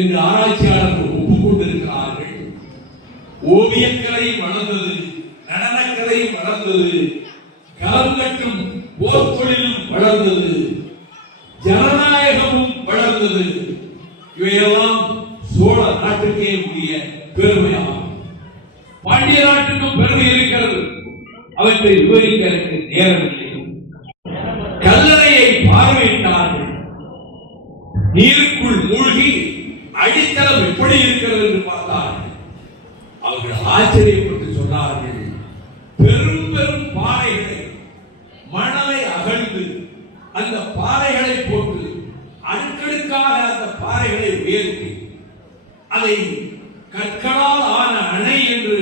என்று ஆராய்ச்சியாளர்கள் ஒப்புக்கொண்டிருக்கிறார்கள். ஓவியக்கலையும் வளர்ந்தது, நடனக்கலையும் வளர்ந்தது, கலங்கட்டும் போர்த்தொழிலும் வளர்ந்தது, ஜனநாயகமும் வளர்ந்தது. இவையெல்லாம் சோழ நாட்டுக்கே உரிய பெருமையாகும். பாண்டிய நாட்டுக்கும் பெருமை இருக்கிறது. அவற்றை விவரிக்க எனக்கு நேரமில்லை. கல்லறையை பார்வையிட்டார்கள். நீருக்குள் மூழ்கி அடித்தளம் எப்படி இருக்கிறது என்று பார்த்தார்கள். அவர்கள் ஆச்சரியப்பட்டு சொன்னார்கள், பெரும் பெரும் பாறைகளை மணலை அகழ்ந்து அந்த பாறைகளை போட்டு அடுக்கடுக்காக அந்த பாறைகளை உயர்த்தி அதை கற்களால் ஆன அணை என்று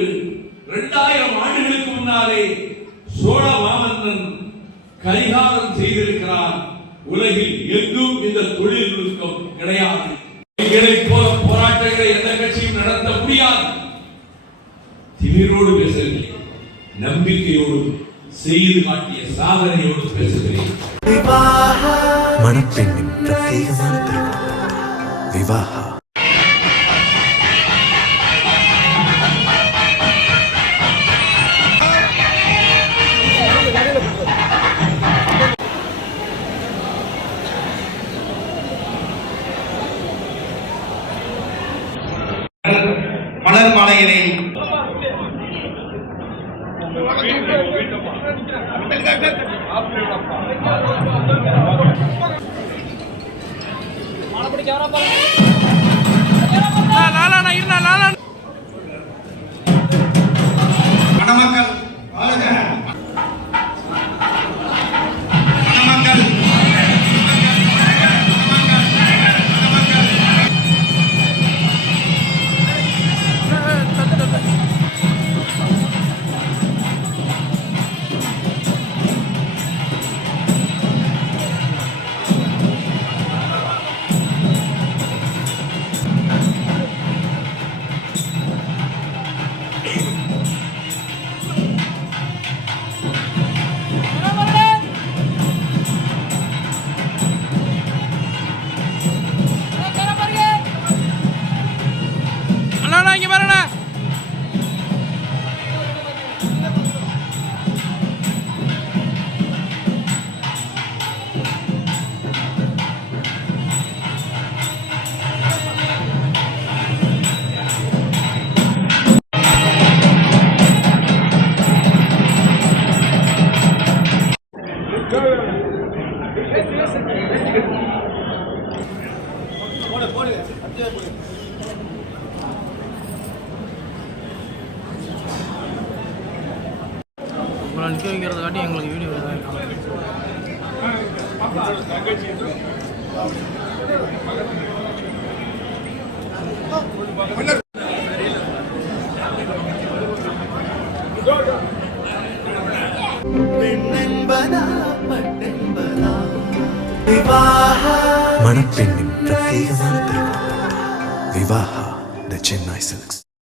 2000 ஆண்டுகளுக்கு முன்னாலே சோழ மாமன்னன் கரிகாலம் செய்திருக்கிறார். உலகில் எங்கும் இந்த தொழில்நுட்பம் கிடையாது. போராட்டங்களை எந்த கட்சியும் நடத்த முடியாது. திமிரோடு பேசவில்லை, நம்பிக்கையோடு செய்து காட்டிய சாதனையோடு பேசுகிறேன். மணப்பெண்ணின் பிரத்யேகமான திருமணம் விவாஹா. மலர் மாலையினை மணமக்கள் நிற்க வைக்கிறதுக்காட்டி எங்களுக்கு வீடியோ மணப்பெண்ணின் பிரத்யேகமான திருமணம் விவாஹா. தி சென்னை சில்க்ஸ்.